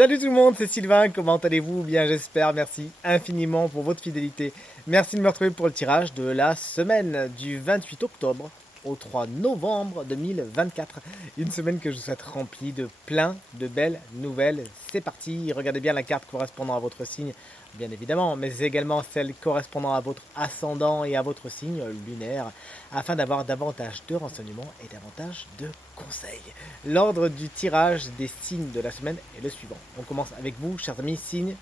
Salut tout le monde, c'est Sylvain, comment allez-vous? Bien j'espère, merci infiniment pour votre fidélité. Merci de me retrouver pour le tirage de la semaine du 28 octobre au 3 novembre 2024. Une semaine que je vous souhaite remplie de plein de belles nouvelles. C'est parti, regardez bien la carte correspondant à votre signe, bien évidemment, mais également celle correspondant à votre ascendant et à votre signe lunaire, afin d'avoir davantage de renseignements et davantage de conseils. L'ordre du tirage des signes de la semaine est le suivant. On commence avec vous, chers amis, signes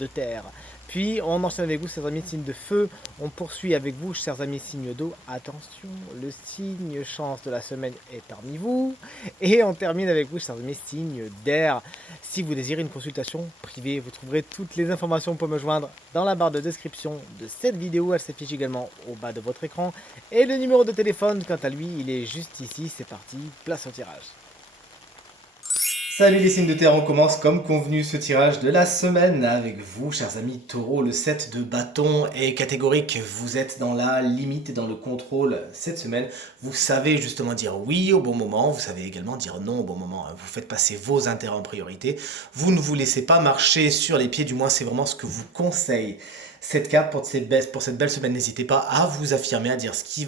de terre. Puis on enchaîne avec vous, chers amis, signes de feu. On poursuit avec vous, chers amis, signes d'eau. Attention, le signe chance de la semaine est parmi vous. Et on termine avec vous, chers amis, signes d'air. Si vous désirez une consultation privée, vous trouverez toutes les informations pour me joindre dans la barre de description de cette vidéo. Elle s'affiche également au bas de votre écran. Et le numéro de téléphone, quant à lui, il est juste ici. C'est parti, place au tirage. Salut les signes de terre, on commence comme convenu ce tirage de la semaine avec vous, chers amis taureaux. Le 7 de bâton est catégorique, vous êtes dans la limite et dans le contrôle cette semaine. Vous savez justement dire oui au bon moment, vous savez également dire non au bon moment. Vous faites passer vos intérêts en priorité, vous ne vous laissez pas marcher sur les pieds, du moins c'est vraiment ce que vous conseille cette carte pour cette belle semaine. N'hésitez pas à vous affirmer, à dire ce qui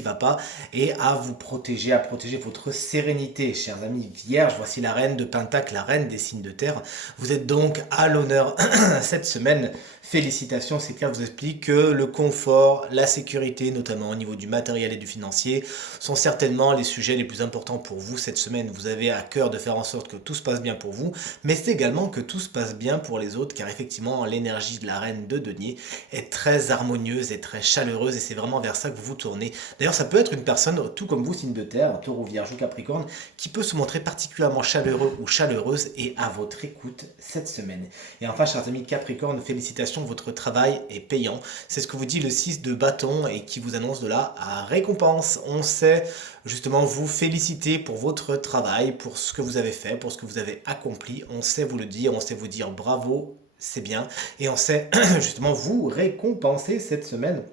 va pas et à vous protéger, à protéger votre sérénité. Chers amis vierges, voici la reine de Pentacle, la reine des signes de terre. Vous êtes donc à l'honneur cette semaine. Félicitations, cette carte vous explique que le confort, la sécurité, notamment au niveau du matériel et du financier, sont certainement les sujets les plus importants pour vous cette semaine. Vous avez à cœur de faire en sorte que tout se passe bien pour vous, mais c'est également que tout se passe bien pour les autres, car effectivement l'énergie de la reine de denier est très harmonieuse et très chaleureuse, et c'est vraiment vers ça que vous vous tournez. D'ailleurs, ça peut être une personne, tout comme vous, signe de terre, taureau, vierge ou capricorne, qui peut se montrer particulièrement chaleureux ou chaleureuse et à votre écoute cette semaine. Et enfin, chers amis capricorne, félicitations, votre travail est payant. C'est ce que vous dit le 6 de bâton et qui vous annonce de la récompense. On sait justement vous féliciter pour votre travail, pour ce que vous avez fait, pour ce que vous avez accompli. On sait vous le dire, on sait vous dire bravo, c'est bien. Et on sait justement vous récompenser cette semaine.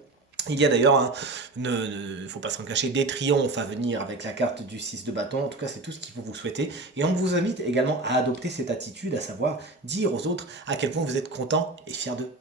Il y a d'ailleurs, ne faut pas s'en cacher, des triomphes à venir avec la carte du 6 de bâton. En tout cas, c'est tout ce qu'il faut vous souhaiter. Et on vous invite également à adopter cette attitude, à savoir dire aux autres à quel point vous êtes content et fier d'eux.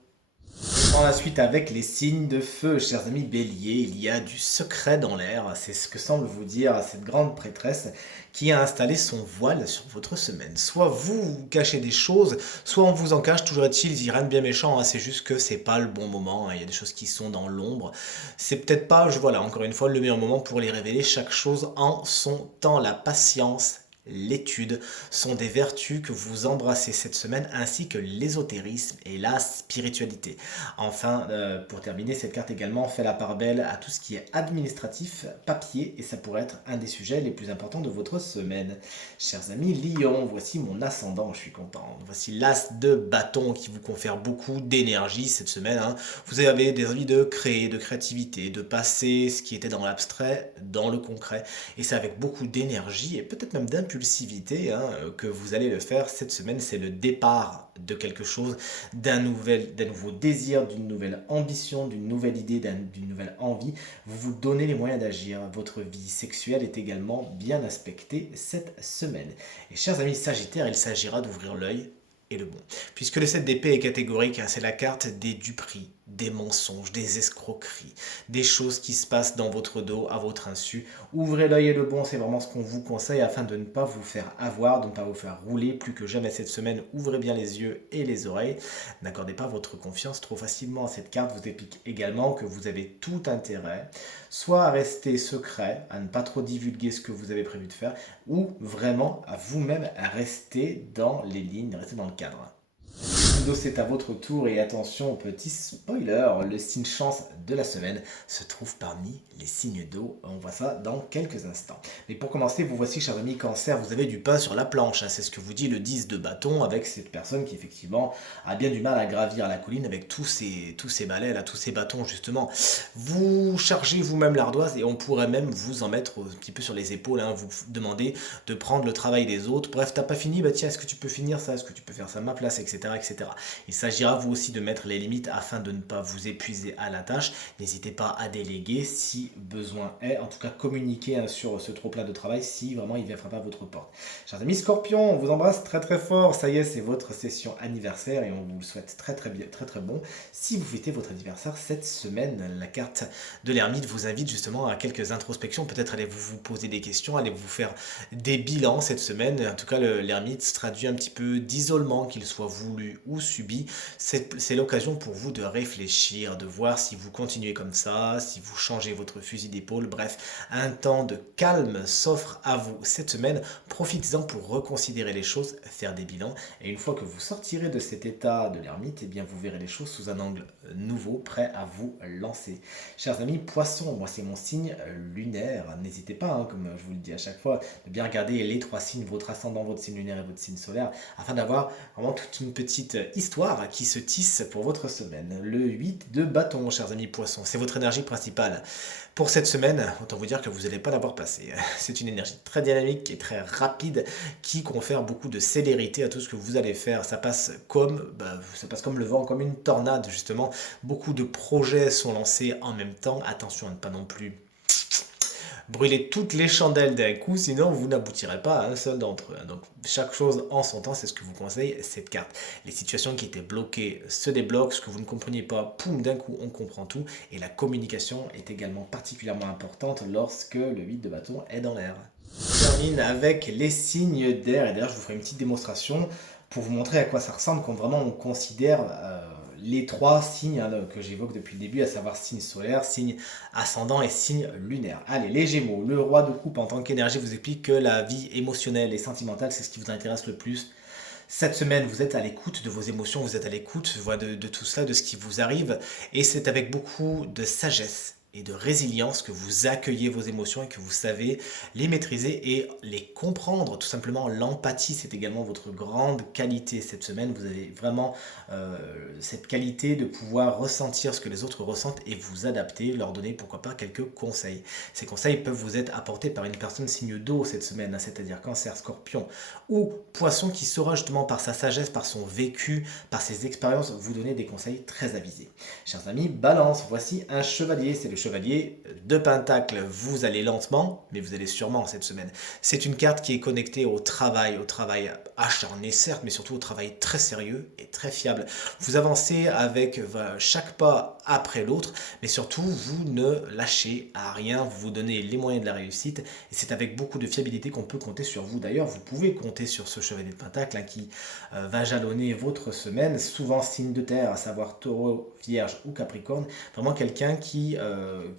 Dans la suite avec les signes de feu, chers amis béliers, il y a du secret dans l'air, c'est ce que semble vous dire cette grande prêtresse qui a installé son voile sur votre semaine. Soit vous cachez des choses, soit on vous en cache, toujours est-il, il n'y a rien de bien méchant, c'est juste que c'est pas le bon moment, il y a des choses qui sont dans l'ombre. C'est peut-être pas, voilà, encore une fois, le meilleur moment pour les révéler, chaque chose en son temps, la patience. L'étude sont des vertus que vous embrassez cette semaine, ainsi que l'ésotérisme et la spiritualité. Enfin, pour terminer, cette carte également fait la part belle à tout ce qui est administratif, papier, et ça pourrait être un des sujets les plus importants de votre semaine. Chers amis Lion, voici mon ascendant, je suis content. Voici l'as de bâton qui vous confère beaucoup d'énergie cette semaine. Vous avez des envies de créer, de créativité, de passer ce qui était dans l'abstrait dans le concret, et c'est avec beaucoup d'énergie et peut-être même d'impulsivité que vous allez le faire cette semaine. C'est le départ de quelque chose, d'un nouveau désir, d'une nouvelle ambition, d'une nouvelle idée, d'une nouvelle envie. Vous vous donnez les moyens d'agir. Votre vie sexuelle est également bien aspectée cette semaine. Et chers amis Sagittaires, il s'agira d'ouvrir l'œil et le bon. Puisque le 7 d'épée est catégorique, c'est la carte des duperies, des mensonges, des escroqueries, des choses qui se passent dans votre dos à votre insu. Ouvrez l'œil et le bon, c'est vraiment ce qu'on vous conseille afin de ne pas vous faire avoir, de ne pas vous faire rouler plus que jamais cette semaine. Ouvrez bien les yeux et les oreilles. N'accordez pas votre confiance trop facilement à cette carte. Vous explique également que vous avez tout intérêt, soit à rester secret, à ne pas trop divulguer ce que vous avez prévu de faire, ou vraiment à vous-même à rester dans les lignes, rester dans le cadre. C'est à votre tour et attention, petit spoiler, le signe chance de la semaine se trouve parmi les signes d'eau. On voit ça dans quelques instants. Mais pour commencer, vous voici, chers amis Cancer, vous avez du pain sur la planche. C'est ce que vous dit le 10 de bâton avec cette personne qui effectivement a bien du mal à gravir la colline avec tous ces balais là, tous ces bâtons justement. Vous chargez vous-même l'ardoise et on pourrait même vous en mettre un petit peu sur les épaules, vous demander de prendre le travail des autres. Bref, t'as pas fini, bah tiens, est-ce que tu peux finir ça, est-ce que tu peux faire ça à ma place, etc. etc. Il s'agira vous aussi de mettre les limites afin de ne pas vous épuiser à la tâche. N'hésitez pas à déléguer si besoin est, en tout cas communiquer sur ce trop plein de travail si vraiment il vient frapper à votre porte. Chers amis Scorpion, on vous embrasse très très fort. Ça y est, c'est votre session anniversaire et on vous le souhaite très très bien, très très bon. Si vous fêtez votre anniversaire cette semaine, la carte de l'ermite vous invite justement à quelques introspections. Peut-être allez-vous vous poser des questions, allez-vous faire des bilans cette semaine. En tout cas, l'ermite se traduit un petit peu d'isolement, qu'il soit voulu ou subi. C'est l'occasion pour vous de réfléchir, de voir si vous continuez comme ça, si vous changez votre fusil d'épaule. Bref, un temps de calme s'offre à vous cette semaine. Profitez-en pour reconsidérer les choses, faire des bilans. Et une fois que vous sortirez de cet état de l'ermite, eh bien vous verrez les choses sous un angle nouveau, prêt à vous lancer. Chers amis poissons, moi c'est mon signe lunaire. N'hésitez pas, hein, comme je vous le dis à chaque fois, de bien regarder les trois signes, votre ascendant, votre signe lunaire et votre signe solaire, afin d'avoir vraiment toute une petite histoire qui se tisse pour votre semaine. Le 8 de bâton, chers amis poissons, c'est votre énergie principale. Pour cette semaine, autant vous dire que vous n'allez pas l'avoir passé. C'est une énergie très dynamique et très rapide qui confère beaucoup de célérité à tout ce que vous allez faire. Ça passe comme le vent, comme une tornade justement. Beaucoup de projets sont lancés en même temps. Attention à ne pas non plus brûler toutes les chandelles d'un coup, sinon vous n'aboutirez pas à un seul d'entre eux. Donc chaque chose en son temps, c'est ce que vous conseille cette carte. Les situations qui étaient bloquées se débloquent, ce que vous ne compreniez pas, poum, d'un coup on comprend tout. Et la communication est également particulièrement importante lorsque le 8 de bâton est dans l'air. On termine avec les signes d'air, et d'ailleurs je vous ferai une petite démonstration pour vous montrer à quoi ça ressemble quand vraiment on considère les trois signes, hein, que j'évoque depuis le début, à savoir signe solaire, signe ascendant et signe lunaire. Allez, les Gémeaux, le roi de coupe en tant qu'énergie vous explique que la vie émotionnelle et sentimentale, c'est ce qui vous intéresse le plus. Cette semaine, vous êtes à l'écoute de vos émotions, vous êtes à l'écoute de tout cela, de ce qui vous arrive, et c'est avec beaucoup de sagesse et de résilience que vous accueillez vos émotions et que vous savez les maîtriser et les comprendre. Tout simplement, l'empathie, c'est également votre grande qualité cette semaine. Vous avez vraiment cette qualité de pouvoir ressentir ce que les autres ressentent et vous adapter, leur donner pourquoi pas quelques conseils. Ces conseils peuvent vous être apportés par une personne signe d'eau cette semaine, hein, c'est-à-dire Cancer, Scorpion ou Poisson qui saura justement par sa sagesse, par son vécu, par ses expériences vous donner des conseils très avisés. Chers amis, Balance, voici un chevalier, c'est le chevalier de Pentacle. Vous allez lentement, mais vous allez sûrement cette semaine. C'est une carte qui est connectée au travail acharné certes, mais surtout au travail très sérieux et très fiable. Vous avancez avec chaque pas après l'autre, mais surtout vous ne lâchez à rien, vous vous donnez les moyens de la réussite, et c'est avec beaucoup de fiabilité qu'on peut compter sur vous. D'ailleurs, vous pouvez compter sur ce chevalier de Pentacle hein, qui va jalonner votre semaine, souvent signe de terre, à savoir Taureau, Vierge ou Capricorne, vraiment quelqu'un qui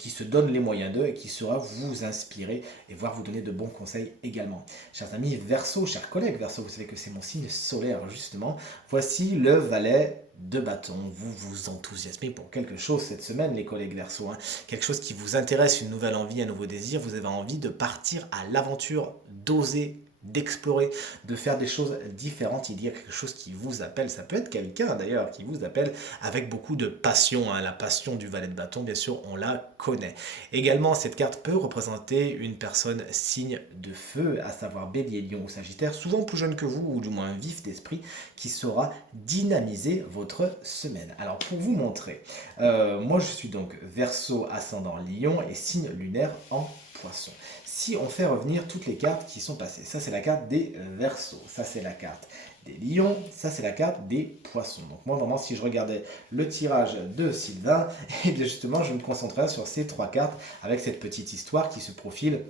se donne les moyens d'eux et qui saura vous inspirer et voire vous donner de bons conseils également. Chers amis Verseau, chers collègues Verseau, vous savez que c'est mon signe solaire justement. Voici le valet de bâton. Vous vous enthousiasmez pour quelque chose cette semaine, les collègues Verseau. Hein. Quelque chose qui vous intéresse, une nouvelle envie, un nouveau désir. Vous avez envie de partir à l'aventure, d'oser, d'explorer, de faire des choses différentes. Il y a quelque chose qui vous appelle. Ça peut être quelqu'un d'ailleurs qui vous appelle avec beaucoup de passion. Hein. La passion du valet de bâton, bien sûr, on la connaît. Également, cette carte peut représenter une personne signe de feu, à savoir Bélier, Lion ou Sagittaire, souvent plus jeune que vous ou du moins vif d'esprit, qui saura dynamiser votre semaine. Alors pour vous montrer, moi je suis donc Verseau, ascendant Lion et signe lunaire en Poisson. Si on fait revenir toutes les cartes qui sont passées, ça c'est la carte des Verseaux, ça c'est la carte des Lions, ça c'est la carte des Poissons. Donc moi vraiment si je regardais le tirage de Sylvain, et bien justement je me concentrerais sur ces trois cartes avec cette petite histoire qui se profile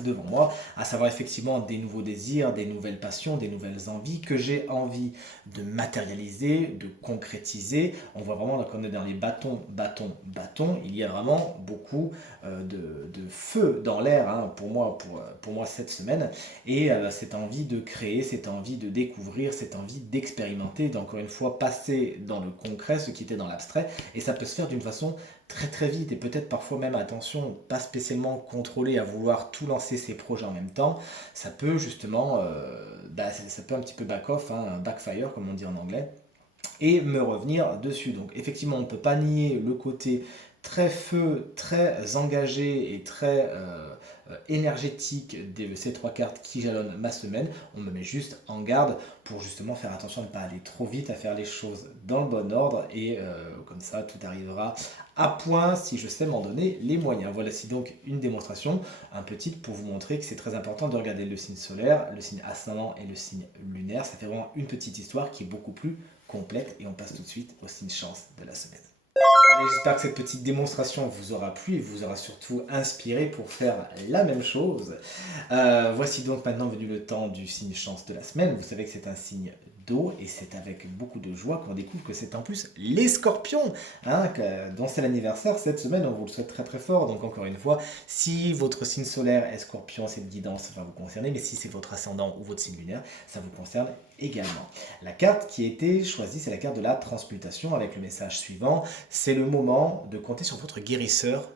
devant moi, à savoir effectivement des nouveaux désirs, des nouvelles passions, des nouvelles envies que j'ai envie de matérialiser, de concrétiser. On voit vraiment qu'on est dans les bâtons, il y a vraiment beaucoup de feu dans l'air hein, pour moi cette semaine, et cette envie de créer, cette envie de découvrir, cette envie d'expérimenter, d'encore une fois passer dans le concret, ce qui était dans l'abstrait, et ça peut se faire d'une façon très très vite et peut-être parfois même, attention, pas spécialement contrôlé à vouloir tout lancer ses projets en même temps. Ça peut justement, ça peut un petit peu back off, hein, backfire comme on dit en anglais, et me revenir dessus. Donc effectivement, on ne peut pas nier le côté très feu, très engagé et très énergétique ces trois cartes qui jalonnent ma semaine. On me met juste en garde pour justement faire attention à ne pas aller trop vite, à faire les choses dans le bon ordre et comme ça tout arrivera à point si je sais m'en donner les moyens. Voilà, c'est donc une démonstration, un petit pour vous montrer que c'est très important de regarder le signe solaire, le signe ascendant et le signe lunaire. Ça fait vraiment une petite histoire qui est beaucoup plus complète et on passe tout de suite au signe chance de la semaine. Allez, j'espère que cette petite démonstration vous aura plu et vous aura surtout inspiré pour faire la même chose. Voici donc maintenant venu le temps du signe chance de la semaine. Vous savez que c'est un signe d'eau et c'est avec beaucoup de joie qu'on découvre que c'est en plus les scorpions, hein, dont c'est l'anniversaire cette semaine. On vous le souhaite très très fort. Donc encore une fois, si votre signe solaire est scorpion, cette guidance va vous concerner, mais si c'est votre ascendant ou votre signe lunaire, ça vous concerne également. La carte qui a été choisie, c'est la carte de la transmutation avec le message suivant. C'est le moment de compter sur votre guérisseur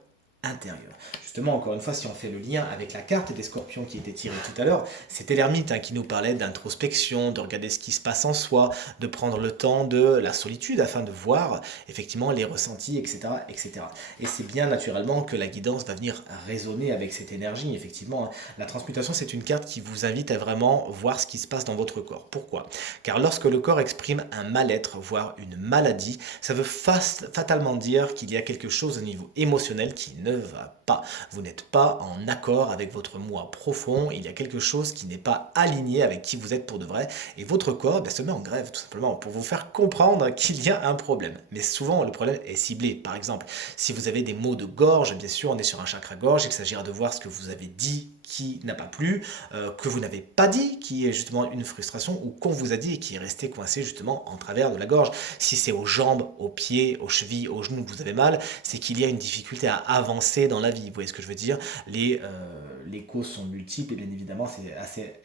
intérieur. Justement, encore une fois, si on fait le lien avec la carte des scorpions qui était tirée tout à l'heure, c'était l'ermite qui nous parlait d'introspection, de regarder ce qui se passe en soi, de prendre le temps de la solitude afin de voir effectivement les ressentis, etc. etc. Et c'est bien naturellement que la guidance va venir résonner avec cette énergie, effectivement. La transmutation, c'est une carte qui vous invite à vraiment voir ce qui se passe dans votre corps. Pourquoi? Car lorsque le corps exprime un mal-être, voire une maladie, ça veut fatalement dire qu'il y a quelque chose au niveau émotionnel qui ne va pas. Vous n'êtes pas en accord avec votre moi profond, il y a quelque chose qui n'est pas aligné avec qui vous êtes pour de vrai, et votre corps se met en grève tout simplement pour vous faire comprendre qu'il y a un problème. Mais souvent le problème est ciblé. Par exemple, si vous avez des maux de gorge, bien sûr on est sur un chakra gorge, il s'agira de voir ce que vous avez dit qui n'a pas plu, que vous n'avez pas dit, qui est justement une frustration, ou qu'on vous a dit et qui est resté coincé justement en travers de la gorge. Si c'est aux jambes, aux pieds, aux chevilles, aux genoux que vous avez mal, c'est qu'il y a une difficulté à avancer dans la vie. Vous voyez ce que je veux dire? Les causes sont multiples et bien évidemment c'est assez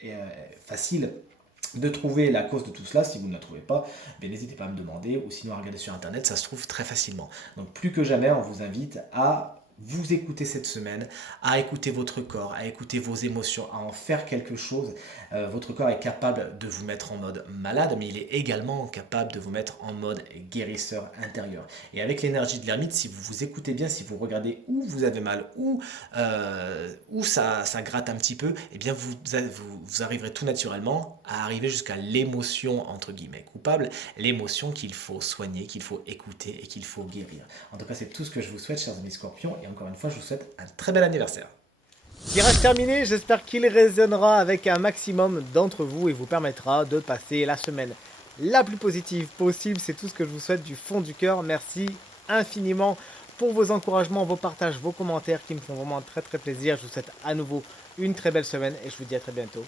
facile de trouver la cause de tout cela. Si vous ne la trouvez pas, n'hésitez pas à me demander ou sinon à regarder sur internet, ça se trouve très facilement. Donc plus que jamais, on vous invite à vous écouter cette semaine, à écouter votre corps, à écouter vos émotions, à en faire quelque chose. Votre corps est capable de vous mettre en mode malade, mais il est également capable de vous mettre en mode guérisseur intérieur. Et avec l'énergie de l'ermite, si vous vous écoutez bien, si vous regardez où vous avez mal, où ça gratte un petit peu, eh bien vous arriverez tout naturellement à arriver jusqu'à l'émotion entre guillemets coupable, l'émotion qu'il faut soigner, qu'il faut écouter et qu'il faut guérir. En tout cas, c'est tout ce que je vous souhaite, chers amis scorpions, et encore une fois, je vous souhaite un très bel anniversaire. Tirage terminé, j'espère qu'il résonnera avec un maximum d'entre vous et vous permettra de passer la semaine la plus positive possible. C'est tout ce que je vous souhaite du fond du cœur. Merci infiniment pour vos encouragements, vos partages, vos commentaires qui me font vraiment très très plaisir. Je vous souhaite à nouveau une très belle semaine et je vous dis à très bientôt.